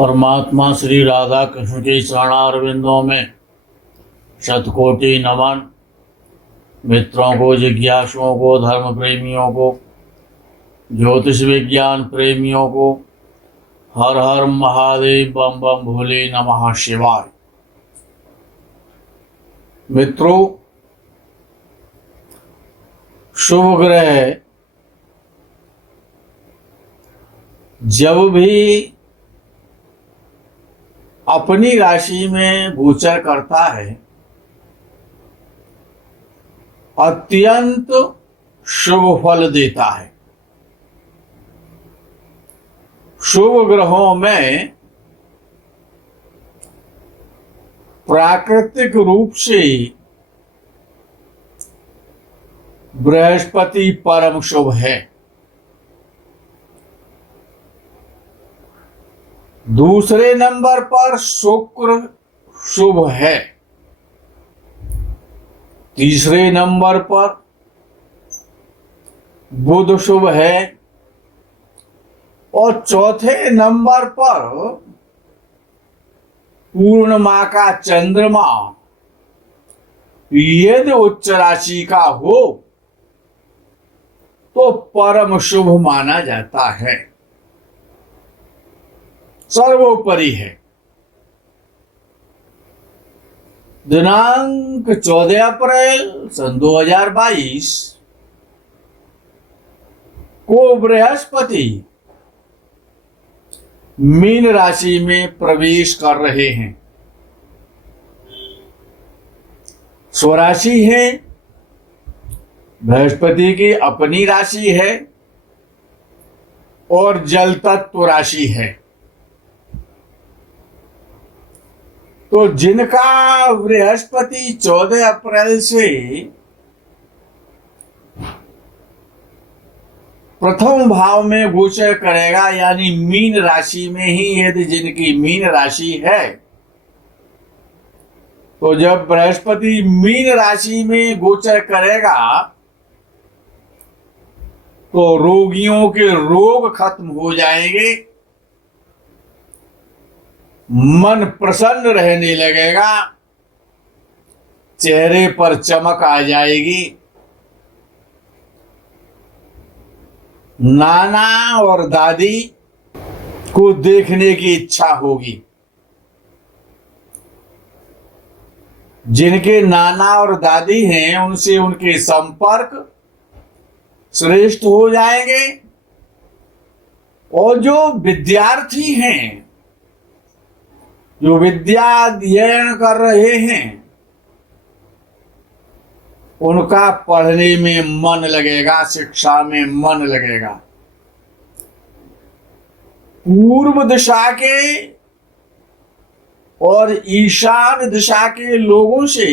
परमात्मा श्री राधा कृष्ण के चरणारविंदों में शतकोटि नमन। मित्रों को, जिज्ञासुओं को, धर्म प्रेमियों को, ज्योतिष विज्ञान प्रेमियों को हर हर महादेव, बम बम भोले नमः शिवाय। मित्रों, शुभ ग्रह जब भी अपनी राशि में गोचर करता है अत्यंत शुभ फल देता है। शुभ ग्रहों में प्राकृतिक रूप से बृहस्पति परम शुभ है। दूसरे नंबर पर शुक्र शुभ है। तीसरे नंबर पर बुध शुभ है और चौथे नंबर पर पूर्णिमा का चंद्रमा यदि उच्च राशि का हो तो परम शुभ माना जाता है, सर्वोपरि है। दिनांक 14 अप्रैल सन 2022 को बृहस्पति मीन राशि में प्रवेश कर रहे हैं। स्वराशि है, बृहस्पति की अपनी राशि है और जल तत्व राशि है। तो जिनका बृहस्पति 14 अप्रैल से प्रथम भाव में गोचर करेगा, यानी मीन राशि में ही यदि जिनकी मीन राशि है, तो जब बृहस्पति मीन राशि में गोचर करेगा तो रोगियों के रोग खत्म हो जाएंगे, मन प्रसन्न रहने लगेगा, चेहरे पर चमक आ जाएगी, नाना और दादी को देखने की इच्छा होगी। जिनके नाना और दादी हैं उनसे उनके संपर्क श्रेष्ठ हो जाएंगे और जो विद्यार्थी हैं, जो विद्या अध्ययन कर रहे हैं, उनका पढ़ने में मन लगेगा, शिक्षा में मन लगेगा। पूर्व दिशा के और ईशान दिशा के लोगों से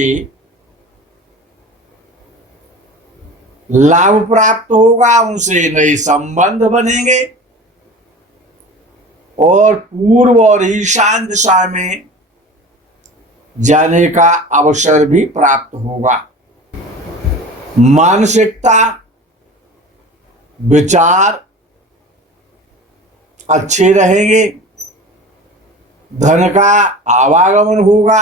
लाभ प्राप्त होगा, उनसे नए संबंध बनेंगे और पूर्व और ईशान दिशा में जाने का अवसर भी प्राप्त होगा। मानसिकता, विचार अच्छे रहेंगे, धन का आवागमन होगा,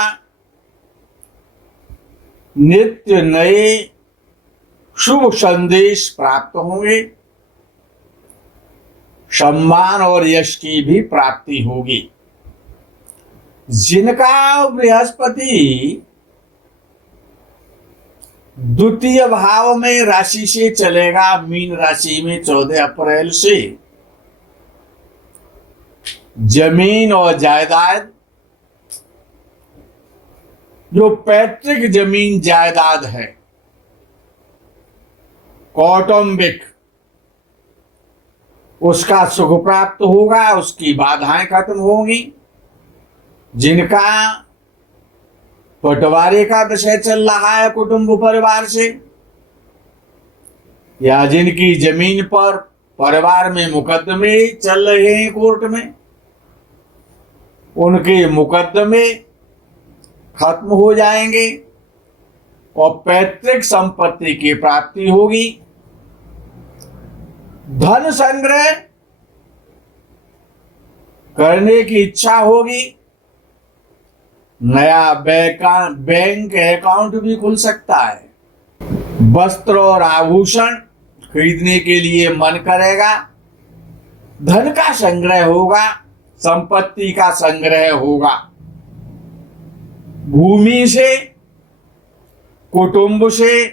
नित्य नए शुभ संदेश प्राप्त होंगे, सम्मान और यश की भी प्राप्ति होगी। जिनका बृहस्पति द्वितीय भाव में राशि से चलेगा, मीन राशि में 14 अप्रैल से, जमीन और जायदाद, जो पैतृक जमीन जायदाद है, कौटुंबिक, उसका सुख प्राप्त होगा, उसकी बाधाएं खत्म होंगी। जिनका बंटवारे का विषय चल रहा है कुटुंब परिवार से, या जिनकी जमीन पर परिवार में मुकदमे चल रहे हैं कोर्ट में, उनके मुकदमे खत्म हो जाएंगे और पैतृक संपत्ति की प्राप्ति होगी। धन संग्रह करने की इच्छा होगी। नया बैंक अकाउंट भी खुल सकता है। वस्त्र और आभूषण खरीदने के लिए मन करेगा। धन का संग्रह होगा, संपत्ति का संग्रह होगा। भूमि से, कुटुंब से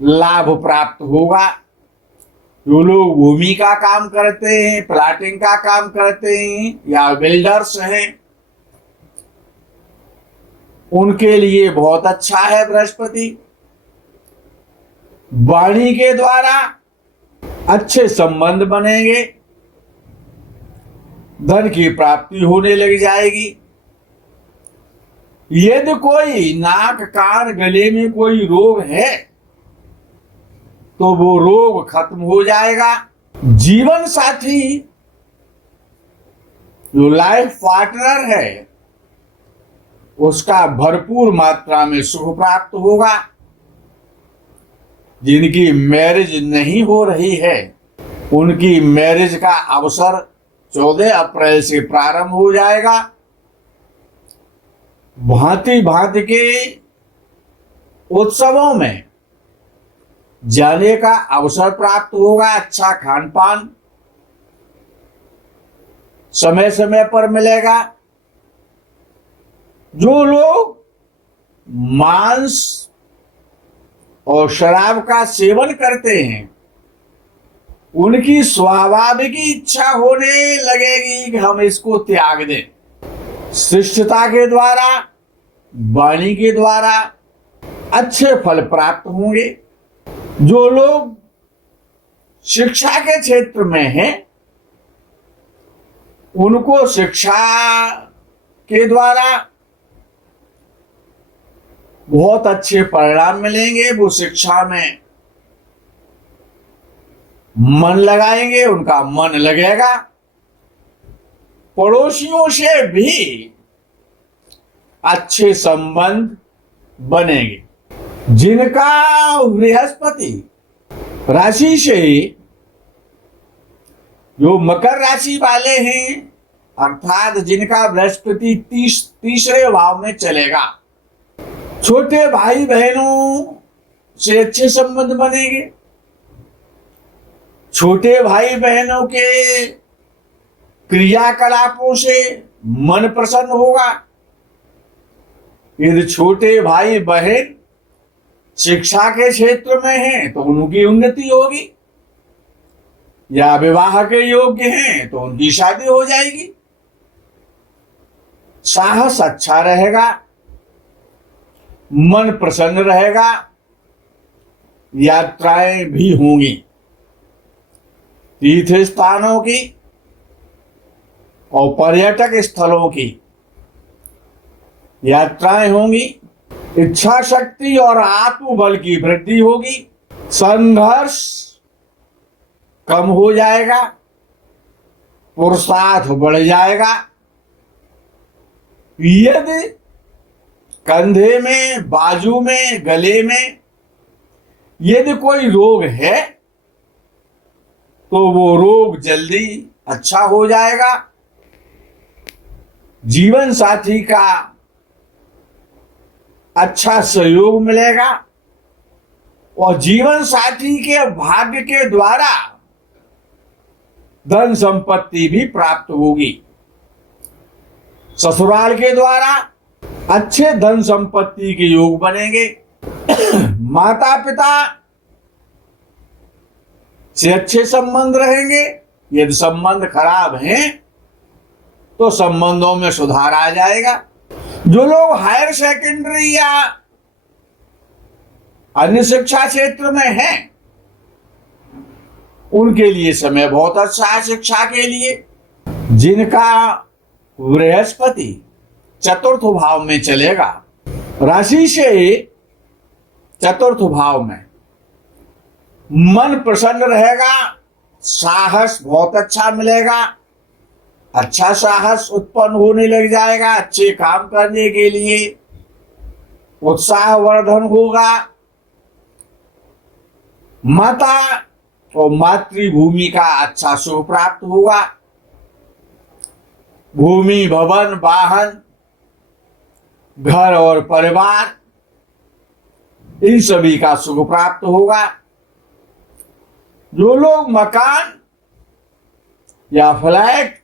लाभ प्राप्त होगा। जो लोग भूमि का काम करते हैं, प्लाटिंग का काम करते हैं या बिल्डर्स हैं, उनके लिए बहुत अच्छा है बृहस्पति। वाणी के द्वारा अच्छे संबंध बनेंगे। धन की प्राप्ति होने लग जाएगी। यदि कोई नाक, कान, गले में कोई रोग है तो वो रोग खत्म हो जाएगा। जीवन साथी, जो लाइफ पार्टनर है, उसका भरपूर मात्रा में सुख प्राप्त होगा। जिनकी मैरिज नहीं हो रही है, उनकी मैरिज का अवसर 14 अप्रैल से प्रारंभ हो जाएगा। भांति भांति के उत्सवों में जाने का अवसर प्राप्त होगा। अच्छा खान पान समय समय पर मिलेगा। जो लोग मांस और शराब का सेवन करते हैं, उनकी स्वाभाविक इच्छा होने लगेगी कि हम इसको त्याग दें। शिष्टता के द्वारा, वाणी के द्वारा अच्छे फल प्राप्त होंगे। जो लोग शिक्षा के क्षेत्र में हैं, उनको शिक्षा के द्वारा बहुत अच्छे परिणाम मिलेंगे। वो शिक्षा में मन लगाएंगे, उनका मन लगेगा। पड़ोसियों से भी अच्छे संबंध बनेंगे। जिनका बृहस्पति राशि से, जो मकर राशि वाले हैं, अर्थात जिनका बृहस्पति तीसरे भाव में चलेगा, छोटे भाई बहनों से अच्छे संबंध बनेंगे। छोटे भाई बहनों के क्रियाकलापों से मन प्रसन्न होगा। यदि छोटे भाई बहन शिक्षा के क्षेत्र में हैं तो उनकी उन्नति होगी, या विवाह के योग्य हैं तो उनकी शादी हो जाएगी। साहस अच्छा रहेगा, मन प्रसन्न रहेगा। यात्राएं भी होंगी। तीर्थ स्थानों की और पर्यटक स्थलों की यात्राएं होंगी। इच्छा शक्ति और आत्मबल की वृद्धि होगी। संघर्ष कम हो जाएगा, पुरुषार्थ बढ़ जाएगा। यदि कंधे में, बाजू में, गले में यदि कोई रोग है तो वो रोग जल्दी अच्छा हो जाएगा। जीवन साथी का अच्छा सहयोग मिलेगा और जीवन साथी के भाग्य के द्वारा धन संपत्ति भी प्राप्त होगी। ससुराल के द्वारा अच्छे धन संपत्ति के योग बनेंगे। माता पिता से अच्छे संबंध रहेंगे। यदि संबंध खराब हैं तो संबंधों में सुधार आ जाएगा। जो लोग हायर सेकेंडरी या अन्य शिक्षा क्षेत्र में हैं, उनके लिए समय बहुत अच्छा है शिक्षा के लिए। जिनका बृहस्पति चतुर्थ भाव में चलेगा, राशि से चतुर्थ भाव में, मन प्रसन्न रहेगा। साहस बहुत अच्छा मिलेगा। अच्छा साहस उत्पन्न होने लग जाएगा। अच्छे काम करने के लिए उत्साहवर्धन होगा। माता और मातृभूमि का अच्छा सुख प्राप्त होगा। भूमि, भवन, वाहन, घर और परिवार, इन सभी का सुख प्राप्त होगा। जो लोग मकान या फ्लैट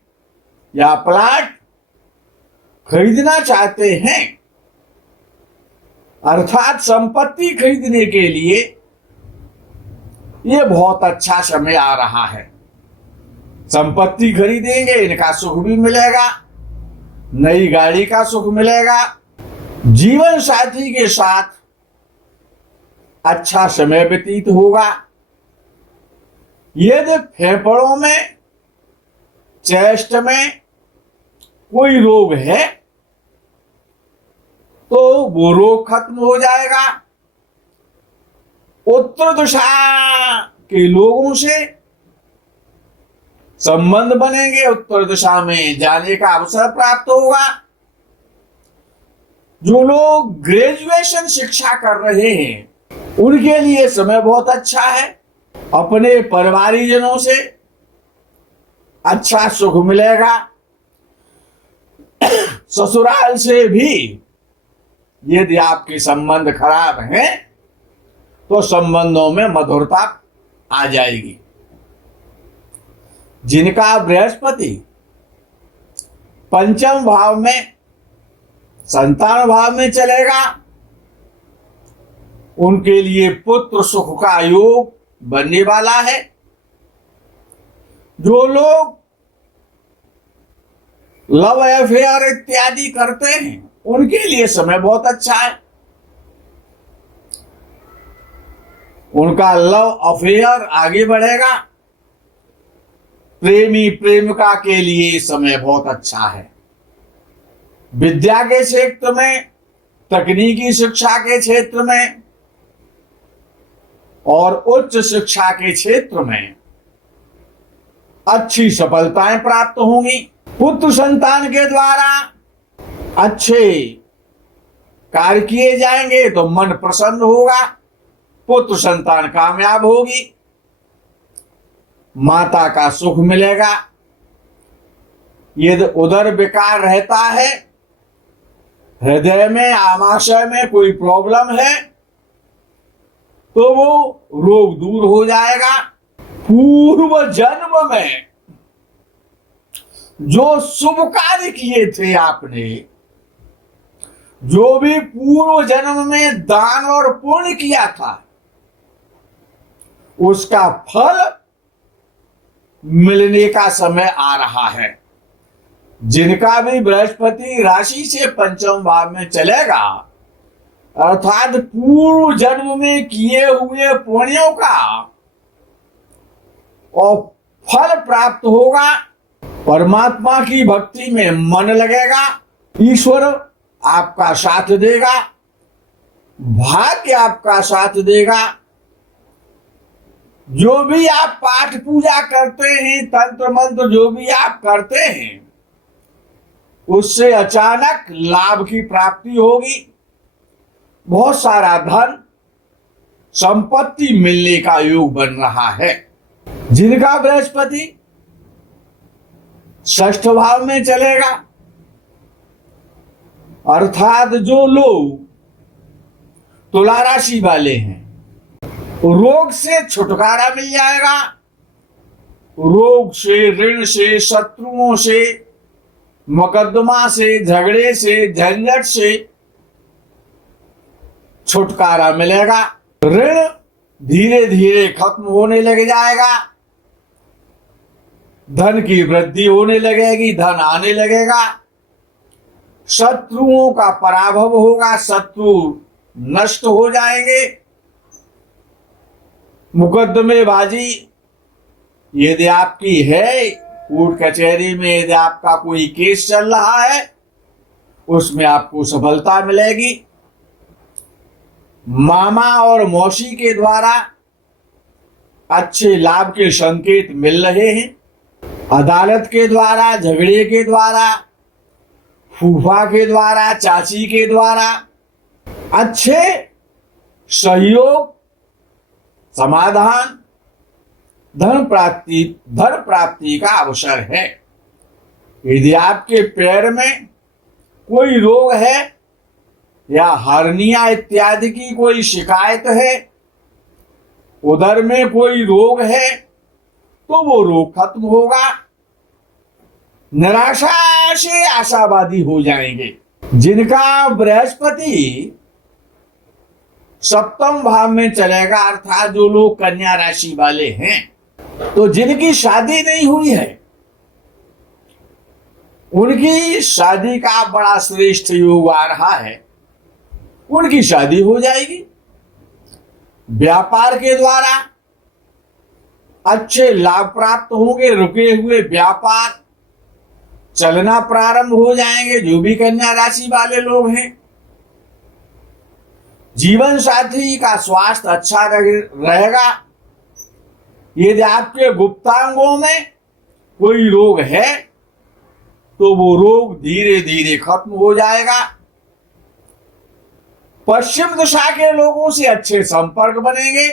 या प्लाट खरीदना चाहते हैं, अर्थात संपत्ति खरीदने के लिए ये बहुत अच्छा समय आ रहा है। संपत्ति खरीदेंगे, इनका सुख भी मिलेगा, नई गाड़ी का सुख मिलेगा, जीवन साथी के साथ अच्छा समय व्यतीत होगा। यदि फेफड़ों में, चेस्ट में कोई रोग है तो वो रोग खत्म हो जाएगा। उत्तर दिशा के लोगों से संबंध बनेंगे, उत्तर दिशा में जाने का अवसर प्राप्त होगा। जो लोग ग्रेजुएशन शिक्षा कर रहे हैं उनके लिए समय बहुत अच्छा है। अपने परिवारीजनों से अच्छा सुख मिलेगा। ससुराल से भी यदि आपके संबंध खराब हैं तो संबंधों में मधुरता आ जाएगी। जिनका बृहस्पति पंचम भाव में, संतान भाव में चलेगा, उनके लिए पुत्र सुख का योग बनने वाला है। जो लोग लव अफेयर इत्यादि करते हैं उनके लिए समय बहुत अच्छा है। उनका लव अफेयर आगे बढ़ेगा। प्रेमी प्रेमिका के लिए समय बहुत अच्छा है। विद्या के क्षेत्र में, तकनीकी शिक्षा के क्षेत्र में और उच्च शिक्षा के क्षेत्र में अच्छी सफलताएं प्राप्त होंगी। पुत्र संतान के द्वारा अच्छे कार्य किए जाएंगे तो मन प्रसन्न होगा। पुत्र संतान कामयाब होगी। माता का सुख मिलेगा। यदि उदर विकार रहता है, हृदय में, आमाशय में कोई प्रॉब्लम है तो वो रोग दूर हो जाएगा। पूर्व जन्म में जो शुभ कार्य किए थे आपने, जो भी पूर्व जन्म में दान और पुण्य किया था, उसका फल मिलने का समय आ रहा है। जिनका भी बृहस्पति राशि से पंचम भाव में चलेगा, अर्थात पूर्व जन्म में किए हुए पुण्यों का और फल प्राप्त होगा। परमात्मा की भक्ति में मन लगेगा। ईश्वर आपका साथ देगा। भाग्य आपका साथ देगा। जो भी आप पाठ पूजा करते हैं, तंत्र मंत्र जो भी आप करते हैं, उससे अचानक लाभ की प्राप्ति होगी। बहुत सारा धन संपत्ति मिलने का योग बन रहा है। जिनका बृहस्पति षष्ठ भाव में चलेगा, अर्थात जो लोग तुला राशि वाले हैं, रोग से छुटकारा मिल जाएगा। रोग से, ऋण से, शत्रुओं से, मुकदमा से, झगड़े से, झंझट से छुटकारा मिलेगा। ऋण धीरे धीरे खत्म होने लग जाएगा। धन की वृद्धि होने लगेगी, धन आने लगेगा। शत्रुओं का पराभव होगा, शत्रु नष्ट हो जाएंगे। मुकदमेबाजी यदि आपकी है, कोर्ट कचहरी में यदि आपका कोई केस चल रहा है, उसमें आपको सफलता मिलेगी। मामा और मौसी के द्वारा अच्छे लाभ के संकेत मिल रहे हैं। अदालत के द्वारा, झगड़े के द्वारा, फूफा के द्वारा, चाची के द्वारा अच्छे सहयोग, समाधान, धन प्राप्ति का अवसर है। यदि आपके पैर में कोई रोग है या हर्निया इत्यादि की कोई शिकायत है, उदर में कोई रोग है, तो वो रोग खत्म होगा। निराशा से आशावादी हो जाएंगे। जिनका बृहस्पति सप्तम भाव में चलेगा, अर्थात जो लोग कन्या राशि वाले हैं, तो जिनकी शादी नहीं हुई है उनकी शादी का बड़ा श्रेष्ठ योग आ रहा है, उनकी शादी हो जाएगी। व्यापार के द्वारा अच्छे लाभ प्राप्त होंगे। रुके हुए व्यापार चलना प्रारंभ हो जाएंगे, जो भी कन्या राशि वाले लोग हैं। जीवन साथी का स्वास्थ्य अच्छा रहेगा। यदि आपके गुप्तांगों में कोई रोग है तो वो रोग धीरे धीरे खत्म हो जाएगा। पश्चिम दिशा के लोगों से अच्छे संपर्क बनेंगे।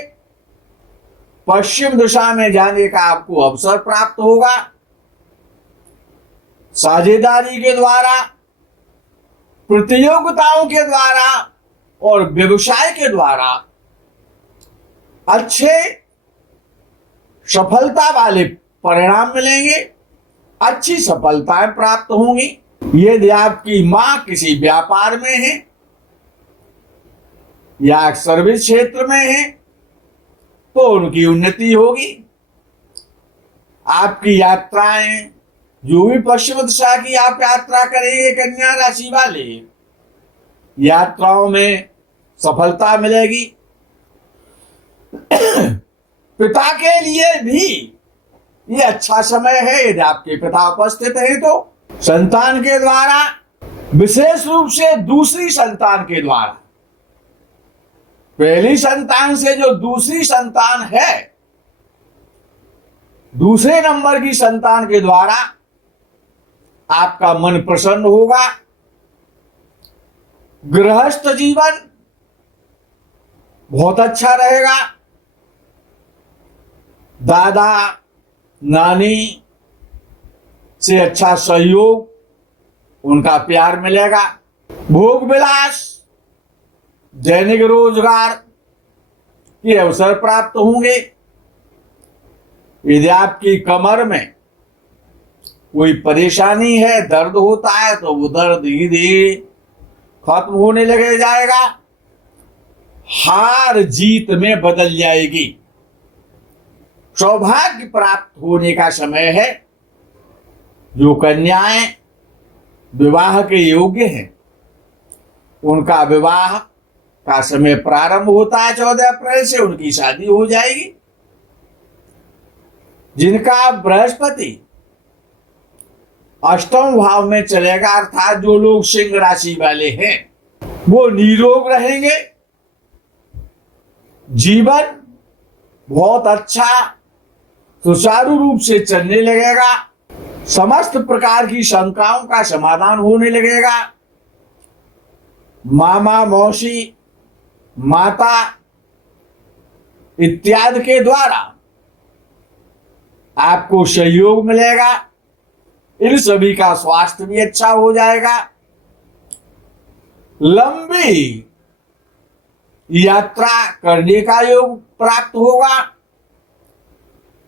पश्चिम दिशा में जाने का आपको अवसर प्राप्त होगा। साझेदारी के द्वारा, प्रतियोगिताओं के द्वारा और व्यवसाय के द्वारा अच्छे सफलता वाले परिणाम मिलेंगे। अच्छी सफलताएं प्राप्त होंगी। यदि आपकी मां किसी व्यापार में है या सर्विस क्षेत्र में है तो उनकी उन्नति होगी। आपकी यात्राएं, जो भी पश्चिम दिशा की आप यात्रा करेंगे कन्या राशि वाले, यात्राओं में सफलता मिलेगी। पिता के लिए भी ये अच्छा समय है। यदि आपके पिता उपस्थित हैं तो संतान के द्वारा, विशेष रूप से दूसरी संतान के द्वारा, पहली संतान से जो दूसरी संतान है, दूसरे नंबर की संतान के द्वारा आपका मन प्रसन्न होगा। गृहस्थ जीवन बहुत अच्छा रहेगा। दादा नानी से अच्छा सहयोग, उनका प्यार मिलेगा। भोग विलास, दैनिक रोजगार के अवसर प्राप्त होंगे। यदि आपकी कमर में कोई परेशानी है, दर्द होता है, तो वो दर्द धीरे धीरे खत्म होने लगे जाएगा। हार जीत में बदल जाएगी। सौभाग्य प्राप्त होने का समय है। जो कन्याएं विवाह के योग्य हैं उनका विवाह का समय प्रारंभ होता है। 14 अप्रैल से उनकी शादी हो जाएगी। जिनका बृहस्पति अष्टम भाव में चलेगा, अर्थात जो लोग सिंह राशि वाले हैं, वो निरोग रहेंगे। जीवन बहुत अच्छा सुचारू रूप से चलने लगेगा। समस्त प्रकार की शंकाओं का समाधान होने लगेगा। मामा, मौसी, माता इत्यादि के द्वारा आपको सहयोग मिलेगा। इन सभी का स्वास्थ्य भी अच्छा हो जाएगा। लंबी यात्रा करने का योग प्राप्त होगा।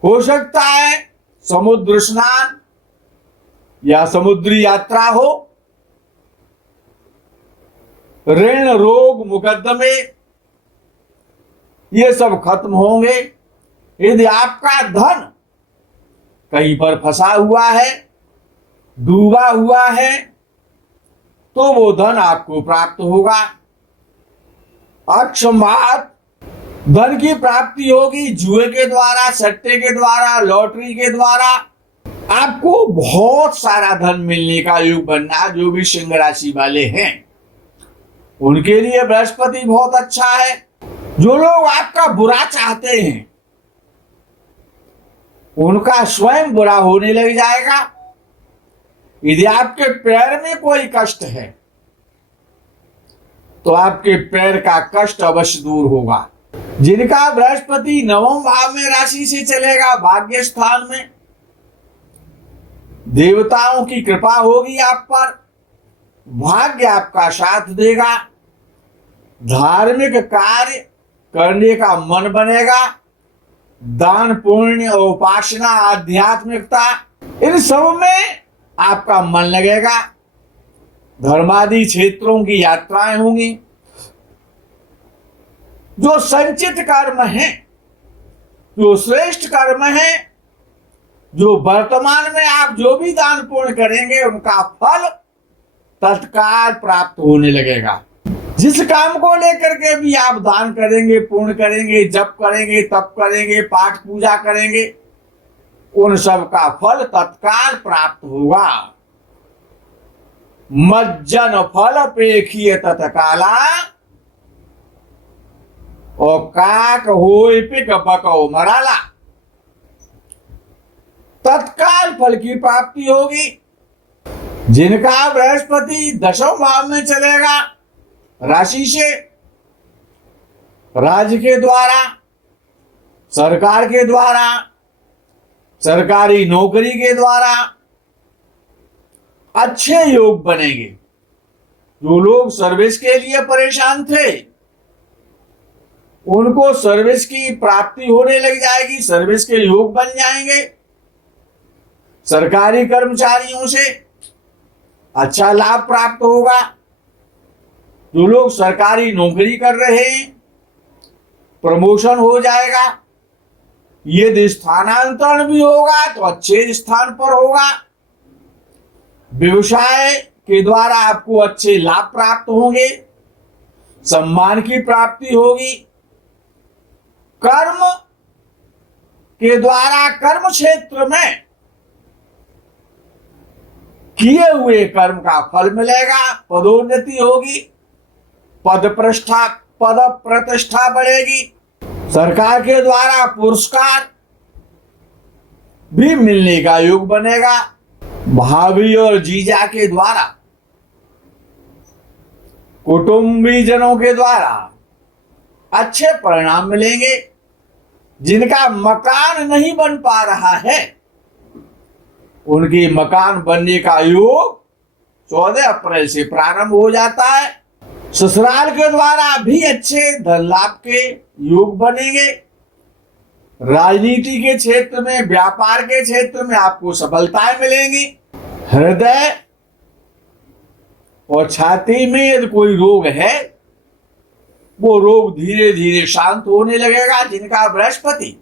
हो सकता है समुद्र स्नान या समुद्री यात्रा हो। ऋण, रोग, मुकदमे ये सब खत्म होंगे। यदि आपका धन कहीं पर फंसा हुआ है, डूबा हुआ है, तो वो धन आपको प्राप्त होगा। अक्षमात धन की प्राप्ति होगी। जुए के द्वारा, सट्टे के द्वारा, लॉटरी के द्वारा आपको बहुत सारा धन मिलने का योग बनना। जो भी सिंह राशि वाले हैं उनके लिए बृहस्पति बहुत अच्छा है। जो लोग आपका बुरा चाहते हैं उनका स्वयं बुरा होने लग जाएगा। यदि आपके पैर में कोई कष्ट है तो आपके पैर का कष्ट अवश्य दूर होगा। जिनका बृहस्पति नवम भाव में राशि से चलेगा, भाग्य स्थान में, देवताओं की कृपा होगी आप पर, भाग्य आपका साथ देगा, धार्मिक कार्य करने का मन बनेगा, दान पुण्य और उपासना आध्यात्मिकता इन सब में आपका मन लगेगा। धर्मादि क्षेत्रों की यात्राएं होंगी। जो संचित कर्म है, जो श्रेष्ठ कर्म है, जो वर्तमान में आप जो भी दान पुण्य करेंगे उनका फल तत्काल प्राप्त होने लगेगा। जिस काम को लेकर के भी आप दान करेंगे, पुण्य करेंगे, जप करेंगे, तप करेंगे, पाठ पूजा करेंगे, उन सब का फल तत्काल प्राप्त होगा। मज्जन फल पेखिए तत्काला, और काक होय पिक पको मराला। तत्काल फल की प्राप्ति होगी। जिनका बृहस्पति दशम भाव में चलेगा राशि से, राज्य के द्वारा, सरकार के द्वारा, सरकारी नौकरी के द्वारा अच्छे योग बनेंगे। जो लोग सर्विस के लिए परेशान थे उनको सर्विस की प्राप्ति होने लग जाएगी, सर्विस के योग बन जाएंगे। सरकारी कर्मचारियों से अच्छा लाभ प्राप्त होगा। जो लोग सरकारी नौकरी कर रहे हैं प्रमोशन हो जाएगा। यदि स्थानांतरण भी होगा तो अच्छे स्थान पर होगा। व्यवसाय के द्वारा आपको अच्छे लाभ प्राप्त होंगे, सम्मान की प्राप्ति होगी। कर्म के द्वारा कर्म क्षेत्र में किए हुए कर्म का फल मिलेगा, पदोन्नति होगी, पद प्रतिष्ठा बढ़ेगी। सरकार के द्वारा पुरस्कार भी मिलने का योग बनेगा। भाभी और जीजा के द्वारा, कुटुंबी जनों के द्वारा अच्छे परिणाम मिलेंगे। जिनका मकान नहीं बन पा रहा है उनकी मकान बनने का योग 14 अप्रैल से प्रारंभ हो जाता है। ससुराल के द्वारा भी अच्छे धन लाभ के योग बनेंगे। राजनीति के क्षेत्र में, व्यापार के क्षेत्र में आपको सफलताएं मिलेंगी। हृदय और छाती में यदि कोई रोग है वो रोग धीरे धीरे शांत होने लगेगा। जिनका बृहस्पति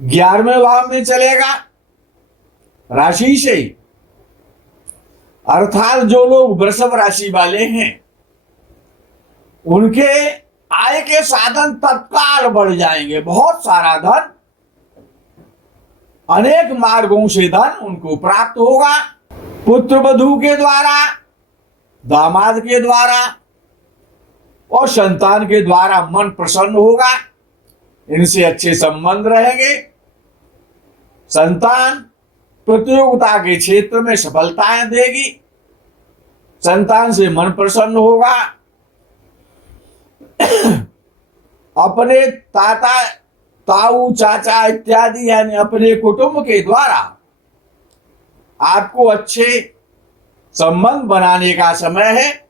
11वें भाव में चलेगा राशि से, अर्थात जो लोग वृषभ राशि वाले हैं उनके आय के साधन तत्काल बढ़ जाएंगे। बहुत सारा धन, अनेक मार्गों से धन उनको प्राप्त होगा। पुत्र वधू के द्वारा, दामाद के द्वारा और संतान के द्वारा मन प्रसन्न होगा। इनसे अच्छे संबंध रहेंगे। संतान प्रतियोगिता के क्षेत्र में सफलताएं देगी। संतान से मन प्रसन्न होगा। अपने ताता, ताऊ, चाचा इत्यादि यानी अपने कुटुंब के द्वारा आपको अच्छे संबंध बनाने का समय है।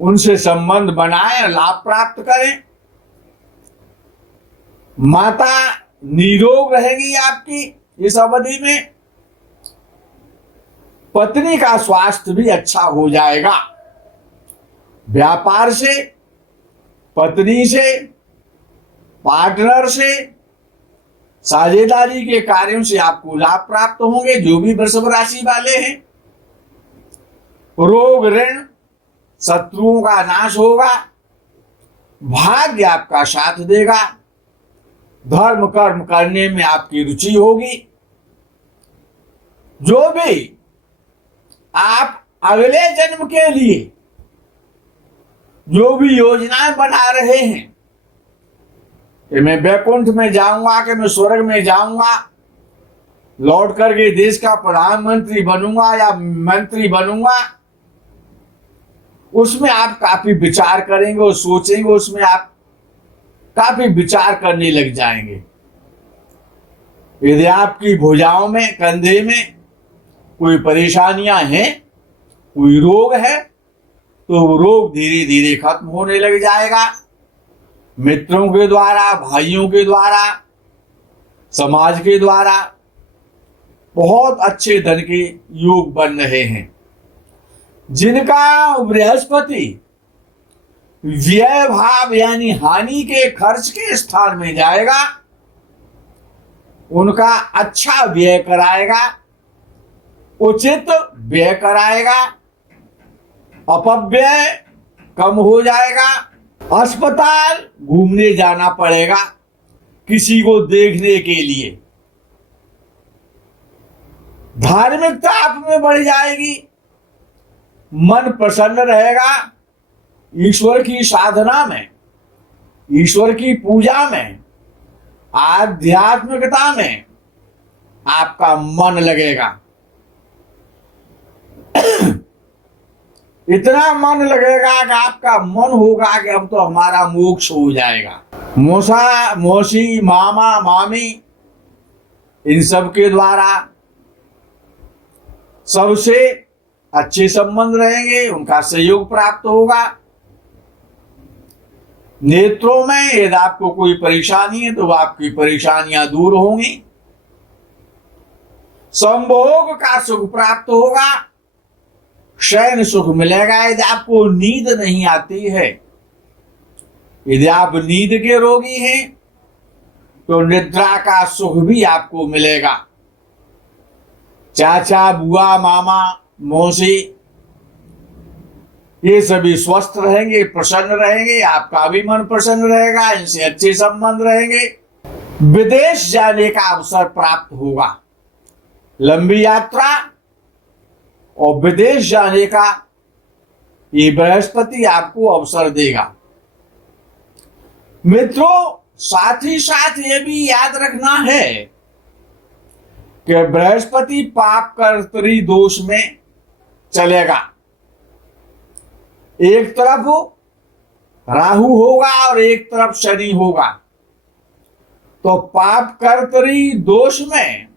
उनसे संबंध बनाएं, लाभ प्राप्त करें। माता निरोग रहेगी आपकी इस अवधि में। पत्नी का स्वास्थ्य भी अच्छा हो जाएगा। व्यापार से, पत्नी से, पार्टनर से, साझेदारी के कार्यों से आपको लाभ प्राप्त होंगे। जो भी वृषभ राशि वाले हैं, रोग ऋण शत्रुओं का नाश होगा। भाग्य आपका साथ देगा। धर्म कर्म करने में आपकी रुचि होगी। जो भी आप अगले जन्म के लिए जो भी योजनाएं बना रहे हैं कि मैं वैकुंठ में जाऊंगा, कि मैं स्वर्ग में जाऊंगा, लौट करके देश का प्रधानमंत्री बनूंगा या मंत्री बनूंगा, उसमें आप काफी विचार करेंगे और सोचेंगे। उसमें आप काफी विचार करने लग जाएंगे। यदि आपकी भुजाओं में, कंधे में कोई परेशानियां हैं, कोई रोग है, तो वो रोग धीरे धीरे खत्म होने लग जाएगा। मित्रों के द्वारा, भाइयों के द्वारा, समाज के द्वारा बहुत अच्छे धन के योग बन रहे हैं। जिनका बृहस्पति व्यय भाव यानी हानि के खर्च के स्थान में जाएगा, उनका अच्छा व्यय कराएगा, उचित व्यय कराएगा, अपव्यय कम हो जाएगा। अस्पताल घूमने जाना पड़ेगा किसी को देखने के लिए। धार्मिकता आप में बढ़ जाएगी, मन प्रसन्न रहेगा। ईश्वर की साधना में, ईश्वर की पूजा में, आध्यात्मिकता में आपका मन लगेगा। इतना मन लगेगा कि आपका मन होगा कि अब तो हमारा मोक्ष हो जाएगा। मौसा, मौसी, मामा, मामी, इन सब के द्वारा सबसे अच्छे संबंध रहेंगे, उनका सहयोग प्राप्त होगा। नेत्रों में यदि आपको कोई परेशानी है तो आपकी परेशानियां दूर होंगी। संभोग का सुख प्राप्त होगा, शयन सुख मिलेगा। यदि आपको नींद नहीं आती है, यदि आप नींद के रोगी हैं, तो निद्रा का सुख भी आपको मिलेगा। चाचा, बुआ, मामा, मौसी, ये सभी स्वस्थ रहेंगे, प्रसन्न रहेंगे, आपका भी मन प्रसन्न रहेगा, इनसे अच्छे संबंध रहेंगे। विदेश जाने का अवसर प्राप्त होगा। लंबी यात्रा और विदेश जाने का ये बृहस्पति आपको अवसर देगा। मित्रों, साथ ही साथ ये भी याद रखना है कि बृहस्पति पाप कर्तरी दोष में चलेगा। एक तरफ राहु होगा और एक तरफ शनि होगा, तो पाप कर्तरी दोष में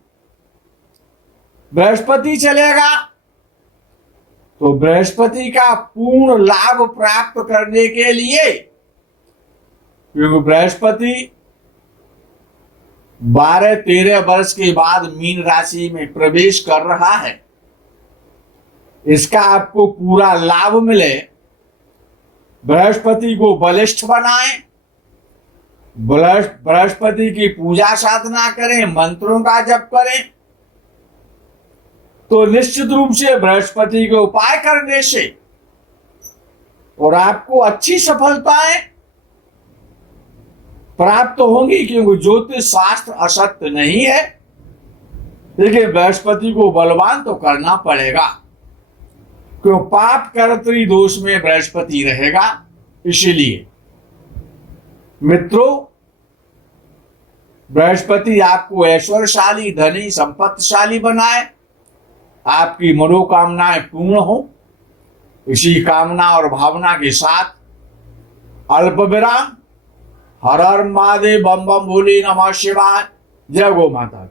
बृहस्पति चलेगा। तो बृहस्पति का पूर्ण लाभ प्राप्त करने के लिए, क्योंकि बृहस्पति 12-13 वर्ष के बाद मीन राशि में प्रवेश कर रहा है, इसका आपको पूरा लाभ मिले। बृहस्पति को बलिष्ठ बनाएं, बृहस्पति की पूजा साधना करें, मंत्रों का जप करें, तो निश्चित रूप से बृहस्पति के उपाय करने से और आपको अच्छी सफलताएं प्राप्त होंगी। क्योंकि ज्योतिष शास्त्र असत्य नहीं है, लेकिन बृहस्पति को बलवान तो करना पड़ेगा, क्यों पाप कर्तरी दोष में बृहस्पति रहेगा। इसीलिए मित्रों, बृहस्पति आपको ऐश्वर्यशाली, धनी, संपत्तिशाली बनाए, आपकी मनोकामनाएं पूर्ण हो। इसी कामना और भावना के साथ अल्प विराम। हर हर महादेव, बम बम भोले, नमः शिवाय। जय गौ माता की।